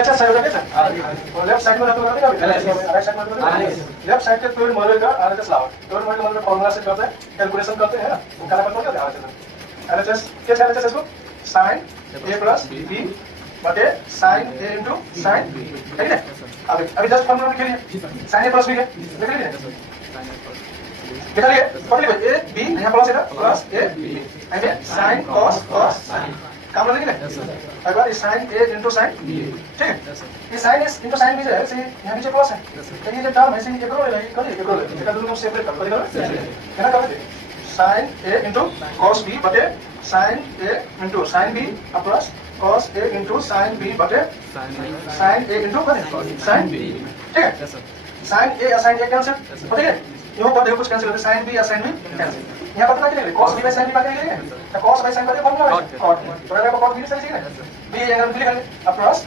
अच्छा साइड हो गया और लेफ्ट साइड में रहतो करते का राइट साइड में लेफ्ट साइड के टोल मॉडल का आरएचएस लाओ टोल मॉडल का फार्मूला से करते हैं कैलकुलेशन करते हैं ना वो काला पत्ता क्या आरएचएस आरएचएस क्या आरएचएस इसको sin a प्लस b बटे sin a into sin b ठीक है अभी जस्ट फार्मूला लिख लिए sin a प्लस b है लिख लिए लिख लिए पढ़ लीजिए a b यहां प्लस है प्लस a b ऐसे sin cos काम लगे ना एक बार sin a into sin b ठीक है ये sin a into sin b जो है इसे यहां नीचे प्लस है तो ये जो टर्म है इसे एक रो ले लो एक रो ले इसका दोनों को सेपरेट कर दो है ना कर दे sin a into cos b बटे sin a into sin b plus cos a into sin b बटे sin a into sin b ठीक है sin a या sin a कैंसिल ठीक है यहाँ पर देखो कुछ कैंसिल होते हैं sin b या sin b कैंसिल यहाँ पता नहीं cos b by sin b बात करेंगे तो cos by sin का फॉर्मूला है cot तो अगर आपको cos b सही है b एंगल क्लिक करेंगे प्लस